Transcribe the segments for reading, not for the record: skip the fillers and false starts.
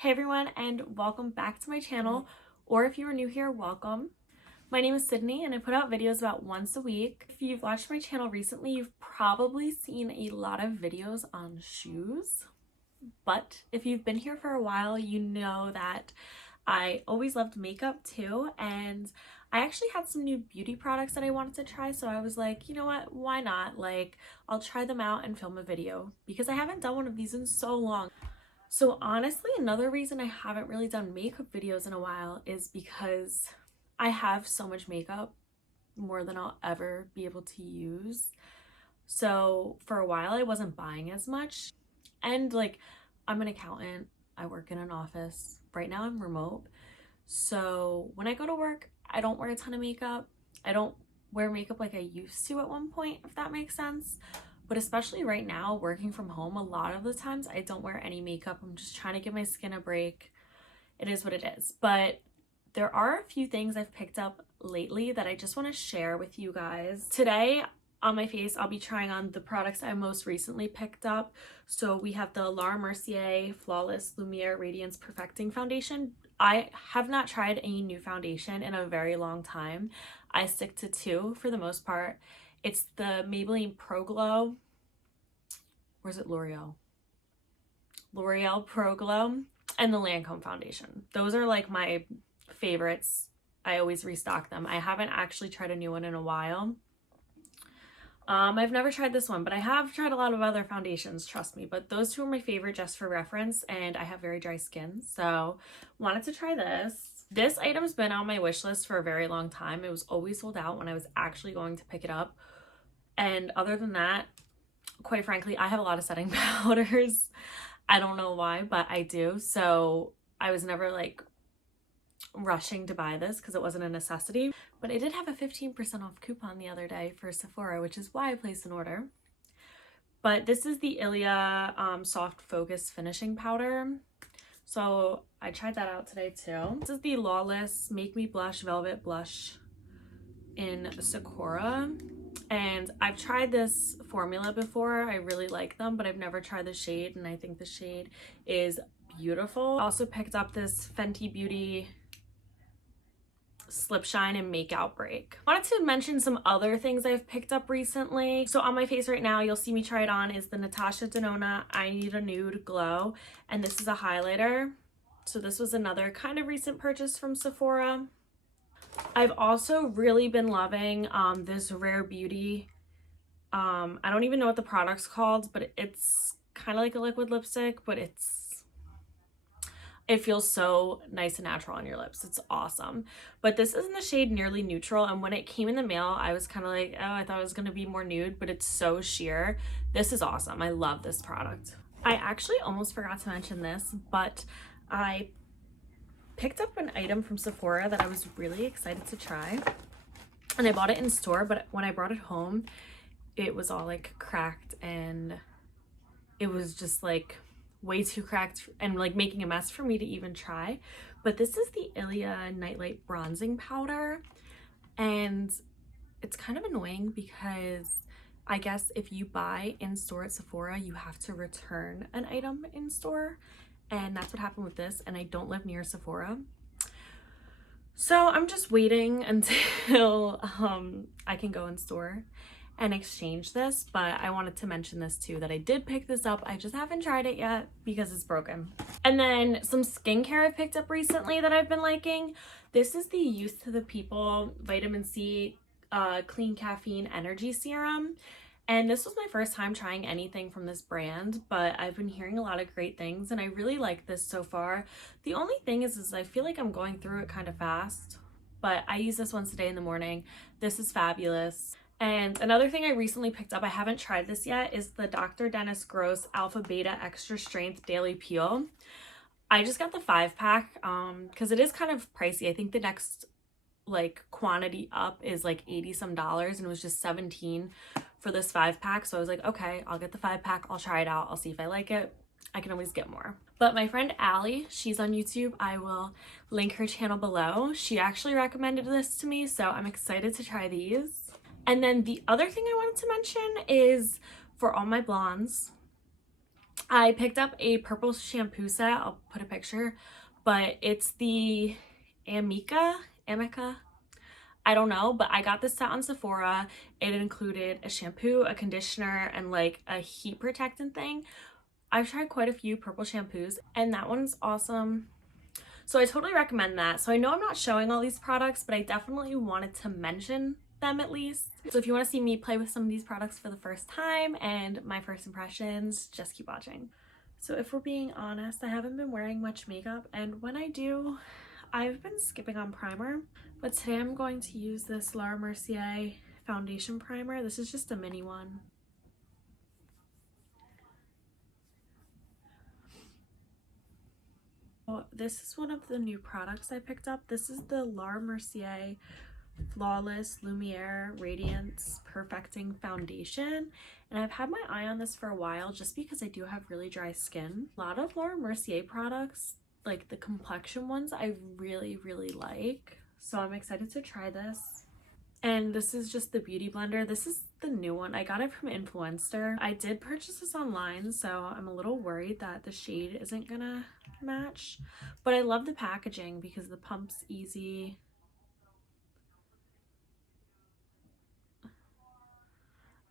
Hey everyone, and welcome back to my channel, or if you are new here, welcome. My name is Sydney and I put out videos about once a week. If you've watched my channel recently, you've probably seen a lot of videos on shoes. But if you've been here for a while, you know that I always loved makeup too, and I actually had some new beauty products that I wanted to try, so I was like, you know what, why not? Like, I'll try them out and film a video because I haven't done one of these in so long. So honestly, another reason I haven't really done makeup videos in a while is because I have so much makeup, more than I'll ever be able to use. So for a while I wasn't buying as much. And like, I'm an accountant, I work in an office. Right now I'm remote. So when I go to work, I don't wear a ton of makeup. I don't wear makeup like I used to at one point, if that makes sense. But especially right now, working from home, a lot of the times I don't wear any makeup. I'm just trying to give my skin a break. It is what it is. But there are a few things I've picked up lately that I just want to share with you guys. Today on my face, I'll be trying on the products I most recently picked up. So we have the Mercier Flawless Lumière Radiance-Perfecting Foundation. I have not tried a new foundation in a very long time. I stick to two for the most part. It's the Maybelline Pro Glow, or is it L'Oreal? L'Oreal Pro Glow, and the Lancome foundation. Those are like my favorites. I always restock them. I haven't actually tried a new one in a while. I've never tried this one, but I have tried a lot of other foundations, trust me. But those two are my favorite just for reference, and I have very dry skin, so wanted to try this. This item's been on my wish list for a very long time. It was always sold out when I was actually going to pick it up. And other than that, quite frankly, I have a lot of setting powders. I don't know why, but I do. So I was never like rushing to buy this because it wasn't a necessity. But I did have a 15% off coupon the other day for Sephora, which is why I placed an order. But this is the ILIA Soft Focus Finishing Powder. So I tried that out today too. This is the Lawless Make Me Blush Velvet Blush in Sakura. And I've tried this formula before. I really like them, but I've never tried the shade, and I think the shade is beautiful. I also picked up this Fenty Beauty Slip Shine and Makeout Break. I wanted to mention some other things I've picked up recently. So on my face right now, you'll see me try it on, is the Natasha Denona I Need a Nude Glow. And this is a highlighter. So this was another kind of recent purchase from Sephora. I've also really been loving this Rare Beauty. I don't even know what the product's called, but it's kind of like a liquid lipstick, but it feels so nice and natural on your lips. It's awesome. But this is in the shade Nearly Neutral, and when it came in the mail, I was kind of like, oh, I thought it was going to be more nude, but it's so sheer. This is awesome. I love this product. I actually almost forgot to mention this, but I picked up an item from Sephora that I was really excited to try, and I bought it in store, but when I brought it home, it was all like cracked, and it was just like way too cracked and like making a mess for me to even try. But this is the ILIA NightLite Bronzing Powder, and it's kind of annoying because I guess if you buy in store at Sephora, you have to return an item in store. And that's what happened with this, and I don't live near Sephora. So I'm just waiting until I can go in store and exchange this, but I wanted to mention this too, that I did pick this up. I just haven't tried it yet because it's broken. And then some skincare I picked up recently that I've been liking. This is the Youth to the People Vitamin C Clean Caffeine Energy Serum. And this was my first time trying anything from this brand, but I've been hearing a lot of great things, and I really like this so far. The only thing is I feel like I'm going through it kind of fast, but I use this once a day in the morning. This is fabulous. And another thing I recently picked up, I haven't tried this yet, is the Dr. Dennis Gross Alpha Beta Extra Strength Daily Peel. I just got the 5-pack because it is kind of pricey. I think the next like quantity up is like $80 some, and it was just $17 for this 5-pack. So I was like, okay, I'll get the 5-pack, I'll try it out, I'll see if I like it. I can always get more. But my friend Allie, she's on YouTube. I will link her channel below. She actually recommended this to me, so I'm excited to try these. And then the other thing I wanted to mention is for all my blondes, I picked up a purple shampoo set. I'll put a picture, but it's the amika. I don't know, but I got this set on Sephora. It included a shampoo, a conditioner, and like a heat protectant thing. I've tried quite a few purple shampoos and that one's awesome. So I totally recommend that. So I know I'm not showing all these products, but I definitely wanted to mention them at least. So if you want to see me play with some of these products for the first time and my first impressions, just keep watching. So if we're being honest, I haven't been wearing much makeup, and when I do, I've been skipping on primer. But today I'm going to use this Mercier foundation primer. This is just a mini one. This is one of the new products I picked up. This is the Mercier Flawless Lumière Radiance-Perfecting Foundation. And I've had my eye on this for a while just because I do have really dry skin. A lot of Mercier products, like the complexion ones, I really like. So I'm excited to try this. And this is just the beauty blender. This is the new one. I got it from Influencer. I did purchase this online, so I'm a little worried that the shade isn't gonna match. But I love the packaging because the pump's easy.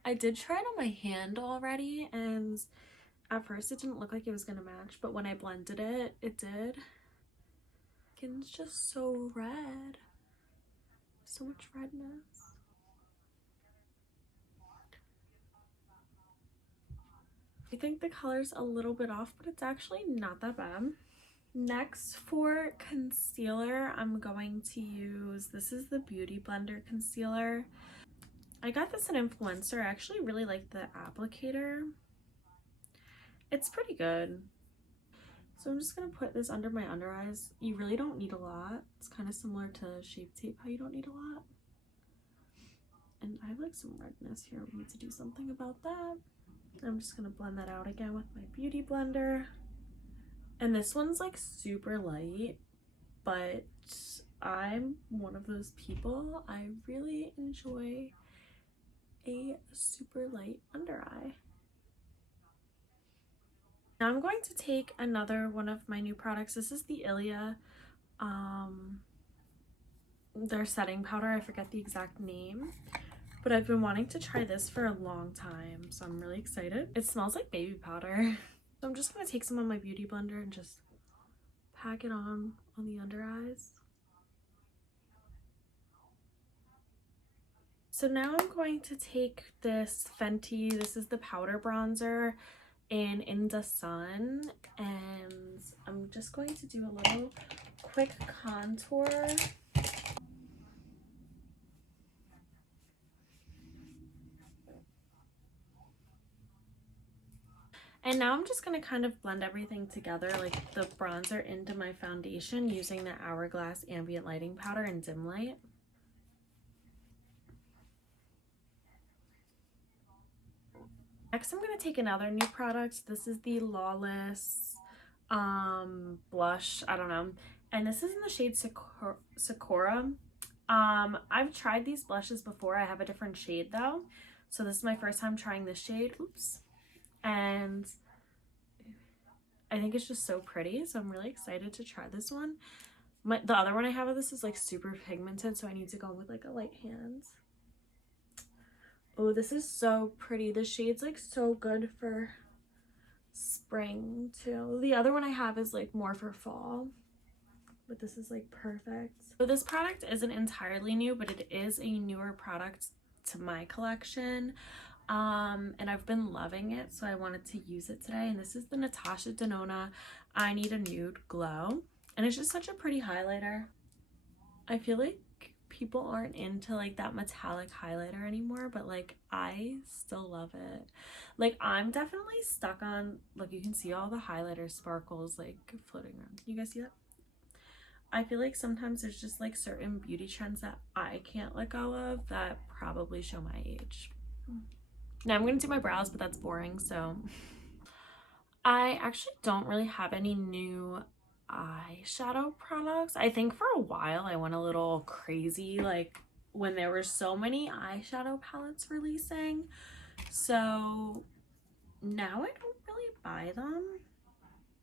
I did try it on my hand already, and at first it didn't look like it was gonna match, but when I blended it, it did. Skin's just so red. So much redness. I think the color's a little bit off, but it's actually not that bad. Next, for concealer, I'm going to use, this is the Beauty Blender concealer. I got this at Influencer. I actually really like the applicator. It's pretty good. So I'm just going to put this under my under eyes. You really don't need a lot. It's kind of similar to Shape Tape, how you don't need a lot. And I have like some redness here. We need to do something about that. I'm just going to blend that out again with my Beauty Blender. And this one's like super light, but I'm one of those people. I really enjoy a super light under eye. Now I'm going to take another one of my new products. This is the ILIA, their setting powder. I forget the exact name, but I've been wanting to try this for a long time, so I'm really excited. It smells like baby powder. So I'm just going to take some of my Beauty Blender and just pack it on the under eyes. So now I'm going to take this FENTY, this is the powder bronzer in the Sun, and I'm just going to do a little quick contour. And now I'm just going to kind of blend everything together, like the bronzer into my foundation, using the Hourglass Ambient Lighting Powder in Dim Light. Next, I'm going to take another new product. This is the LAWLESS blush, I don't know. And this is in the shade Sakura. I've tried these blushes before. I have a different shade though. So this is my first time trying this shade. Oops. And I think it's just so pretty, so I'm really excited to try this one. The other one I have of this is like super pigmented, so I need to go with like a light hand. Oh, this is so pretty. The shade's like so good for spring too. The other one I have is like more for fall, but this is like perfect. So this product isn't entirely new, but it is a newer product to my collection. And I've been loving it, so I wanted to use it today. And this is the Natasha Denona I Need a Nude Glow, and it's just such a pretty highlighter. I feel like people aren't into like that metallic highlighter anymore, but like I still love it. Like I'm definitely stuck on, look, you can see all the highlighter sparkles like floating around. Can you guys see that? I feel like sometimes there's just like certain beauty trends that I can't let go of that probably show my age. Now I'm going to do my brows, but that's boring, so I actually don't really have any new eyeshadow products. I think for a while I went a little crazy, like when there were so many eyeshadow palettes releasing. So now I don't really buy them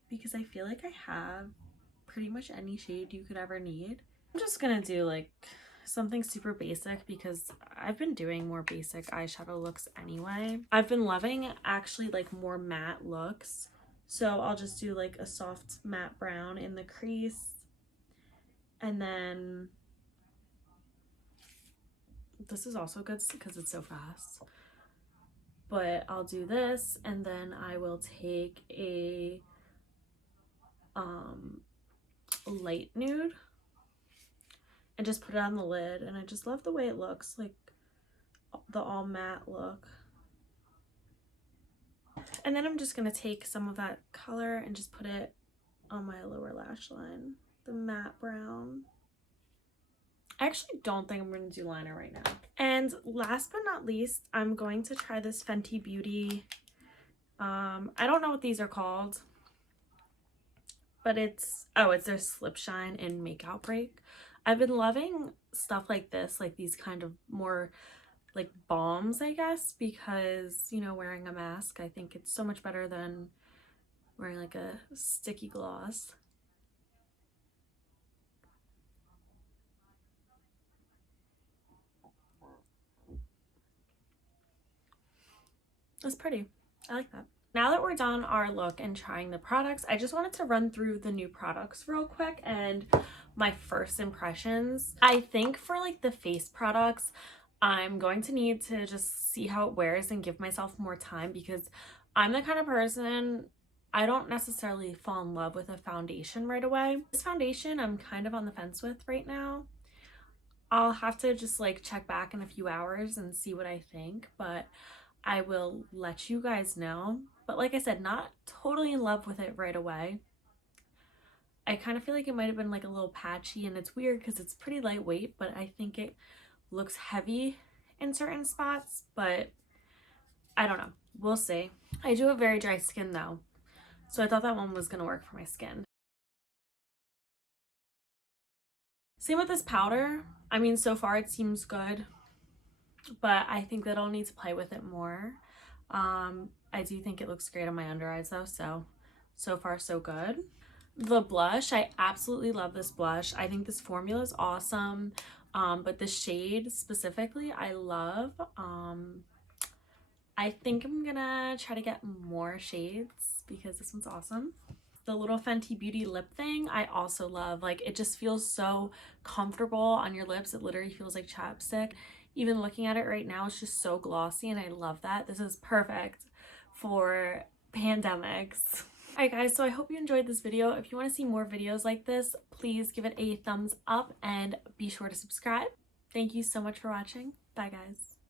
because I feel like I have pretty much any shade you could ever need. I'm just gonna do like something super basic because I've been doing more basic eyeshadow looks anyway. I've been loving actually like more matte looks. So I'll just do like a soft matte brown in the crease. And then this is also good because it's so fast. But I'll do this and then I will take a light nude and just put it on the lid, and I just love the way it looks, like the all matte look. And then I'm just gonna take some of that color and just put it on my lower lash line, the matte brown. I actually don't think I'm gonna do liner right now. And last but not least, I'm going to try this Fenty Beauty. I don't know what these are called, but it's their Slip Shine in Makeout Break. I've been loving stuff like this, like these kind of more like balms, I guess, because, you know, wearing a mask, I think it's so much better than wearing like a sticky gloss. It's pretty. I like that. Now that we're done our look and trying the products, I just wanted to run through the new products real quick and my first impressions. I think for like the face products, I'm going to need to just see how it wears and give myself more time because I'm the kind of person, I don't necessarily fall in love with a foundation right away. This foundation I'm kind of on the fence with right now. I'll have to just like check back in a few hours and see what I think, but I will let you guys know. But like I said, not totally in love with it right away. I kind of feel like it might have been like a little patchy, and it's weird because it's pretty lightweight, but I think it looks heavy in certain spots, but I don't know. We'll see. I do have very dry skin though, so I thought that one was gonna work for my skin. Same with this powder. I mean, so far it seems good, but I think that I'll need to play with it more. I do think it looks great on my under eyes though, so far so good. The blush, I absolutely love this blush. I think this formula is awesome, but the shade specifically I love. I think I'm gonna try to get more shades because this one's awesome. The little Fenty Beauty lip thing I also love. Like, it just feels so comfortable on your lips. It literally feels like chapstick. Even looking at it right now, it's just so glossy and I love that. This is perfect for pandemics. Alright guys, so I hope you enjoyed this video. If you want to see more videos like this, please give it a thumbs up and be sure to subscribe. Thank you so much for watching. Bye guys.